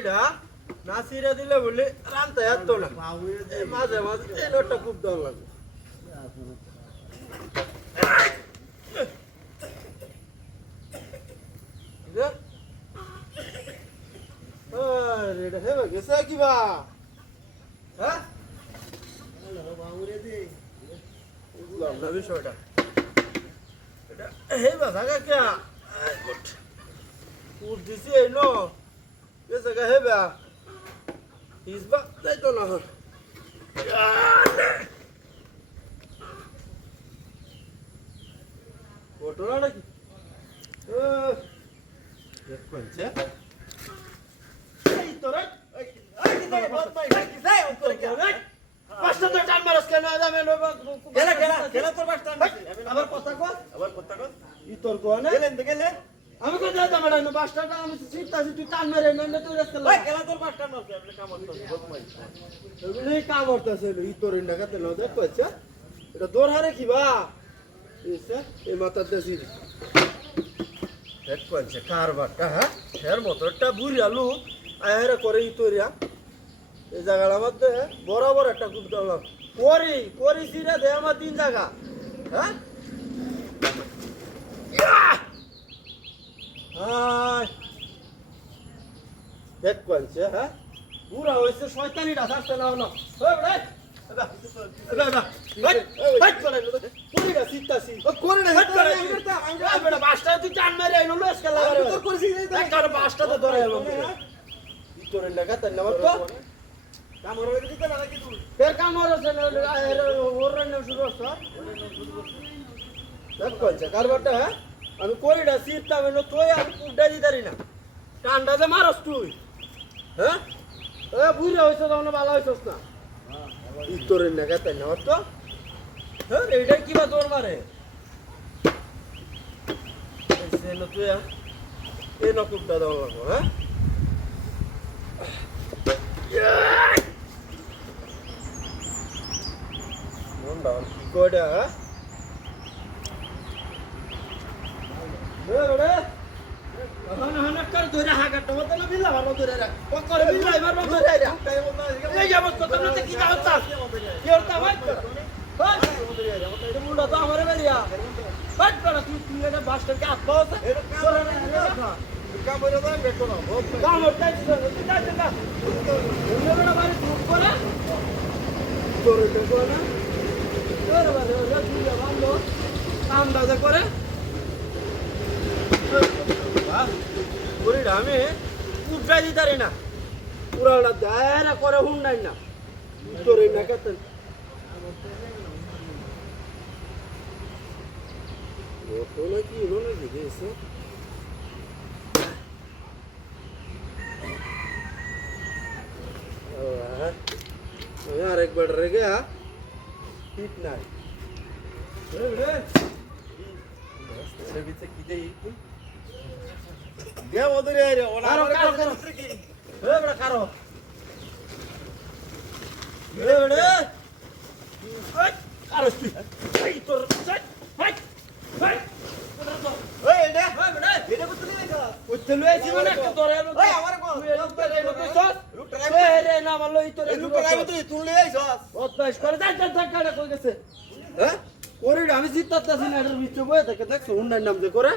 করিডা না সিরা দিলে বলে রানতে এত না মাঝে মাঝে এই লোটটা খুব দম লাগে আরে এটা হেবা গেছে কি বা হ্যাঁ বুঝলাম না বিষয়টা এটা হেবা থাকা কে উঠ দিছি এই নো গেছে গা হেবা হিসবা যাইতো না ঘটনা নাকি দেখছে আমি কাম করতেছে এটা দৌড় হারে কি বা এই মাথার দেশি কারবারটা হ্যাঁ এর মতো একটা বুড়ি আলু আহেরা করে ইতরিয়া এই জায়গাটার মধ্যে বরাবর একটা খুব দরকার করি সিরা দে আমার 3 জায়গা হ্যাঁ দেখ কইছে হ্যাঁ পুরা হইছে শয়তানিটা ছাড়তে নাও না ওই বড় কারবারটা হ্যাঁ আমি করিডা সিটটা তুই আমি উঠা দিতারি না টান্ডা যে মারস তুই হ্যাঁ বুঝলে হয়েছ তখন ভালো হয়েছস না ইতরের নাগা তাই না তো হ্যাঁ এইটাই কিবা তোর মারে তুই এই নকুবটা দেওয়া লাগবো হ্যাঁ কি কয়টা হ্যাঁ ধরে হাগাটা মতো না বিল্লা ভালো ধরে রাখ করে বিল্লা এবার ধরে রাখ এই যাবত কত না কি যাবত কি হতা ভাই এটা মুন্ডা তো আমারে বেরিয়া বাট করা তুই এটা বাস্টারকে আত্মা আছে করে না কাম হইরা দাও বেটো না কাম হইতা তুই যা যা এগুলো বাড়ি গ্রুপ করে তোরে দেখো না তোরে বাড়ি ওরা তুই ভালো কাম দাদা করে আমি উঠাই দিতারি না পুরাটা দায়রা করে হুন্ডাই না তোর না কেতেন কি হলো না দিয়েছে আরেকবার রেগে ঠিক নাই কি দেই গে ওদরে আরে ওনা কারো কি এ বড় কারো এ বড় ওই কারো তুই এই তোর সাই হাই হাই ওই এটা ওই বড় এটা বুঝলি না উঠলে আইছি মানে একটা ধরে ওই আমার কো লুকটা রে না ভালো এই তোর লুকটা রাইবো তুই তুললে আইছস বদমাইশ করে যা যা কাটা কই গেছে হ্যাঁ ওরে আমি জিততাছি না এর ভিতরে বইতে দেখছ হুন্ডার নাম যে করে